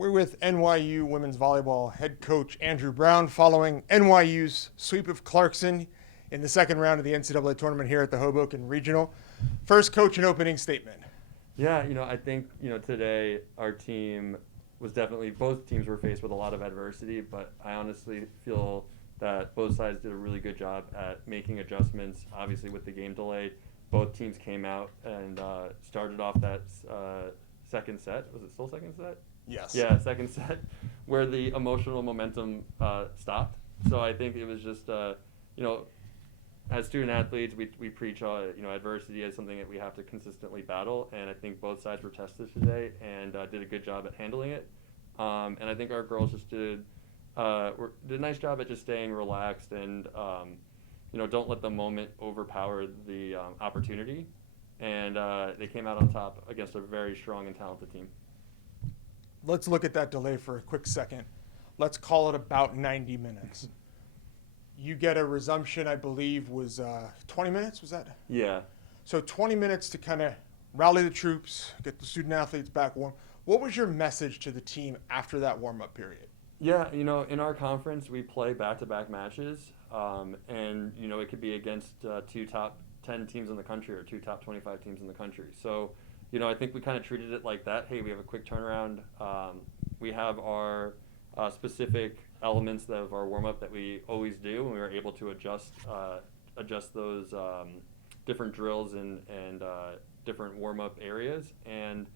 We're with NYU women's volleyball head coach Andrew Brown following NYU's sweep of Clarkson in the second round of the NCAA tournament here at the Hoboken Regional. First, coach, an opening statement. Yeah, I think, today our team was definitely, both teams were faced with a lot of adversity, but I honestly feel that both sides did a really good job at making adjustments. Obviously, with the game delay, both teams came out and started off that second set. Was it still second set? Yes. Yeah, second set, where the emotional momentum stopped. So I think it was just, as student athletes, we preach, adversity as something that we have to consistently battle, and I think both sides were tested today and did a good job at handling it. And I think our girls just did a nice job at just staying relaxed and, don't let the moment overpower the opportunity. And they came out on top against a very strong and talented team. Let's look at that delay for a quick second. Let's call it about 90 minutes. You get a resumption, I believe, was 20 minutes, was that? Yeah. So 20 minutes to kind of rally the troops, get the student athletes back warm. What was your message to the team after that warm-up period? Yeah, in our conference, we play back-to-back matches, and, it could be against two top 10 teams in the country or two top 25 teams in the country. So, I think we kind of treated it like that. Hey, we have a quick turnaround. We have our specific elements of our warm-up that we always do, and we were able to adjust those different drills and different warm-up areas. And,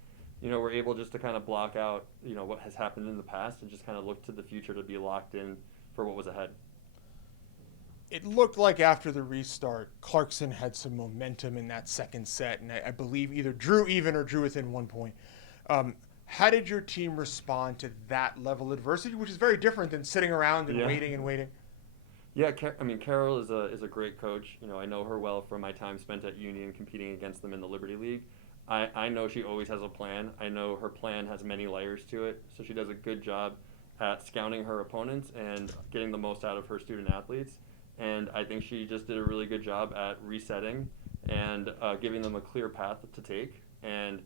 we're able just to kind of block out, what has happened in the past and just kind of look to the future to be locked in for what was ahead. It looked like after the restart, Clarkson had some momentum in that second set, and I believe either drew even or drew within 1 point. How did your team respond to that level of adversity, which is very different than sitting around and waiting and waiting? Yeah, Carol is a great coach. I know her well from my time spent at Union competing against them in the Liberty League. I know she always has a plan. I know her plan has many layers to it, so she does a good job at scouting her opponents and getting the most out of her student athletes. And I think she just did a really good job at resetting and giving them a clear path to take. And,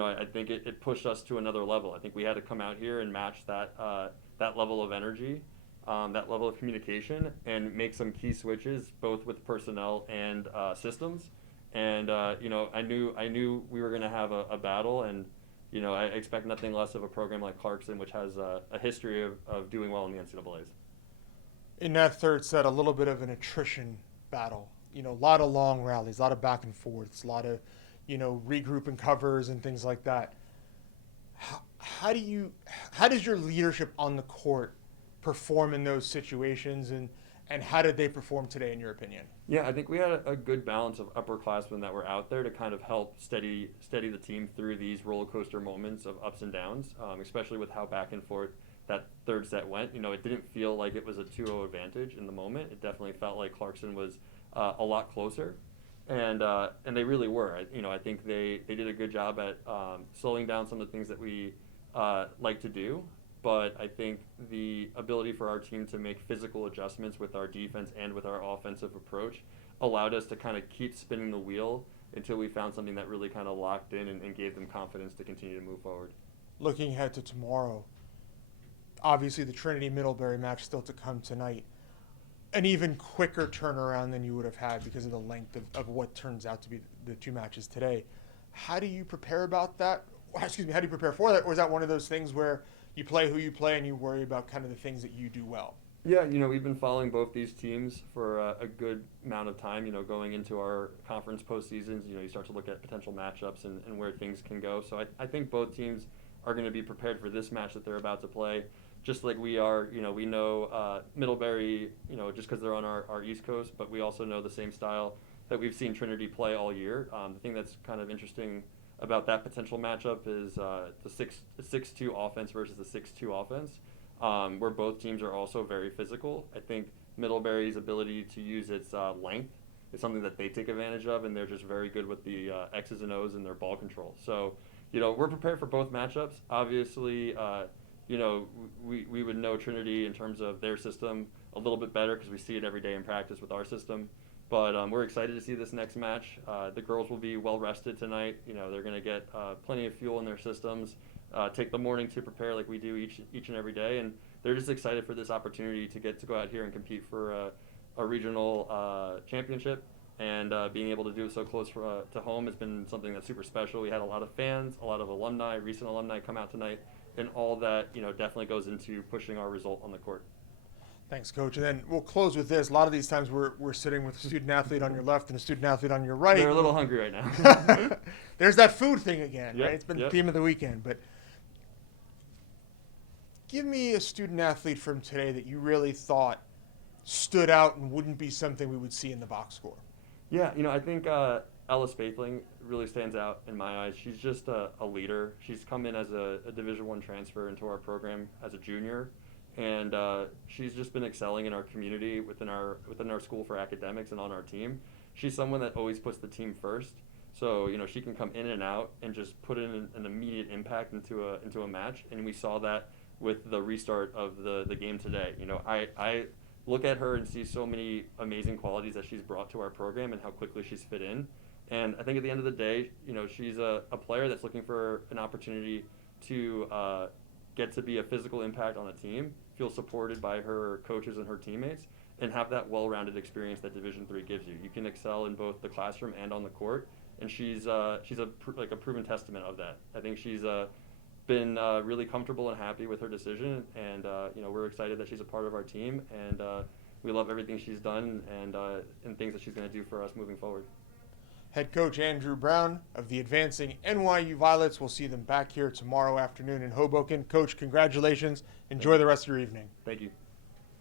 I think it pushed us to another level. I think we had to come out here and match that level of energy, that level of communication, and make some key switches, both with personnel and systems. And, I knew we were going to have a battle, and, I expect nothing less of a program like Clarkson, which has a history of doing well in the NCAAs. In that third set, a little bit of an attrition battle. A lot of long rallies, a lot of back and forths, a lot of, regroup and covers and things like that. How does your leadership on the court perform in those situations, and how did they perform today, in your opinion? Yeah, I think we had a good balance of upperclassmen that were out there to kind of help steady the team through these roller coaster moments of ups and downs, especially with how back and forth that third set went. It didn't feel like it was a 2-0 advantage in the moment. It definitely felt like Clarkson was a lot closer, and they really were. I think they did a good job at slowing down some of the things that we like to do. But I think the ability for our team to make physical adjustments with our defense and with our offensive approach allowed us to kind of keep spinning the wheel until we found something that really kind of locked in and gave them confidence to continue to move forward. Looking ahead to tomorrow, obviously the Trinity-Middlebury match still to come tonight. An even quicker turnaround than you would have had because of the length of what turns out to be the two matches today. How do you prepare about that? How do you prepare for that? Or is that one of those things where you play who you play and you worry about kind of the things that you do well? Yeah, we've been following both these teams for a good amount of time, going into our conference postseasons. You start to look at potential matchups and where things can go. So I think both teams are going to be prepared for this match that they're about to play, just like we are. We know Middlebury, just because they're on our East Coast, but we also know the same style that we've seen Trinity play all year. The thing that's kind of interesting about that potential matchup is the 6-2 offense versus the 6-2 offense, where both teams are also very physical. I think Middlebury's ability to use its length is something that they take advantage of, and they're just very good with the X's and O's and their ball control. So, we're prepared for both matchups. Obviously, we would know Trinity in terms of their system a little bit better because we see it every day in practice with our system. But we're excited to see this next match. The girls will be well rested tonight. They're going to get plenty of fuel in their systems. take the morning to prepare like we do each and every day, and they're just excited for this opportunity to get to go out here and compete for a regional championship. And being able to do it so close to home has been something that's super special. We had a lot of fans, a lot of alumni, recent alumni come out tonight, and all that definitely goes into pushing our result on the court. Thanks, Coach. And then we'll close with this. A lot of these times we're sitting with a student athlete on your left and a student athlete on your right. They're a little hungry right now. There's that food thing again, Yep, right? It's been the yep. theme of the weekend. But give me a student athlete from today that you really thought stood out and wouldn't be something we would see in the box score. Yeah, I think Ella Spaethling really stands out in my eyes. She's just a leader. She's come in as a Division I transfer into our program as a junior, and she's just been excelling in our community, within our school for academics, and on our team. She's someone that always puts the team first. So she can come in and out and just put in an immediate impact into a match, and we saw that with the restart of the game today. I look at her and see so many amazing qualities that she's brought to our program and how quickly she's fit in. And I think at the end of the day, she's a player that's looking for an opportunity to get to be a physical impact on the team, feel supported by her coaches and her teammates, and have that well-rounded experience that Division III gives you. You can excel in both the classroom and on the court, and she's a proven testament of that. I think she's been really comfortable and happy with her decision, and we're excited that she's a part of our team, and we love everything she's done and things that she's going to do for us moving forward. Head coach Andrew Brown of the advancing NYU Violets. We'll see them back here tomorrow afternoon in Hoboken. Coach, congratulations. Enjoy the rest of your evening. Thank you.